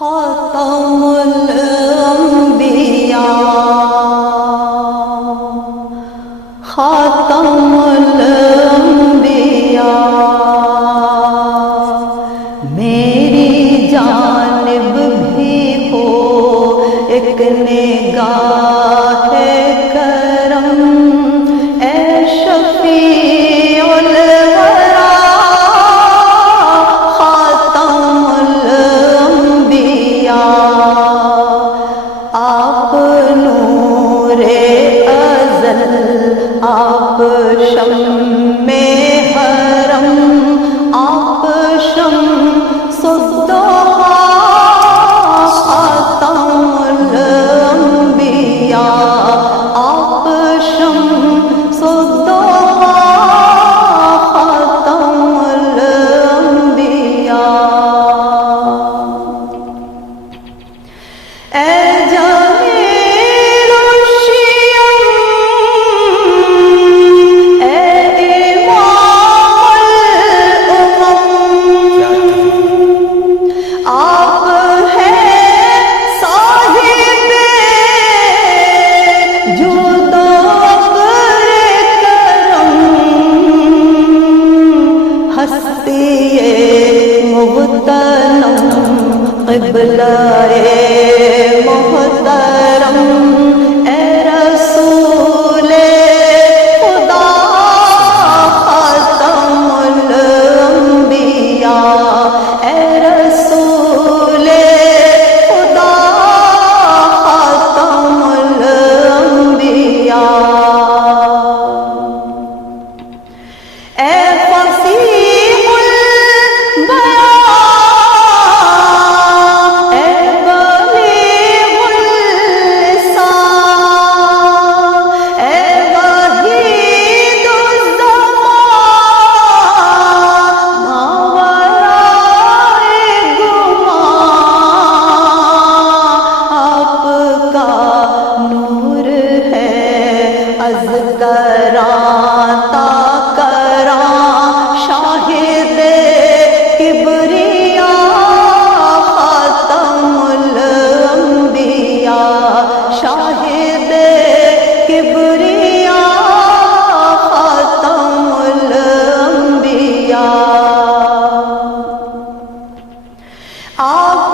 خاتم الانبیاء خاتم الانبیاء میری جانب بھی ہو ایک نگاہ کرم اے شفیع الورا خاتم الانبیاء آپ نور ازل آپ شمع حرم آپ شمس الضحا خاتم الانبیاء آپ شمس الضحا خاتم الانبیاء اے جمیل الشیم اے امام الامم آپ ہیں صاحب جود و کرم ہستی مغتنم قبلہ محترم اے رسول خدا خاتم الانبیاء اے رسول خدا خاتم الانبیاء اے فصیح البیان اے بلیغ اللسان اے وحید الزمان ماورائے گمان آپ کا نور ہے از کراں تا کراں شاہد کبریاء خاتم الانبیاء شاہد کبریاء خاتم الانبیاء آپ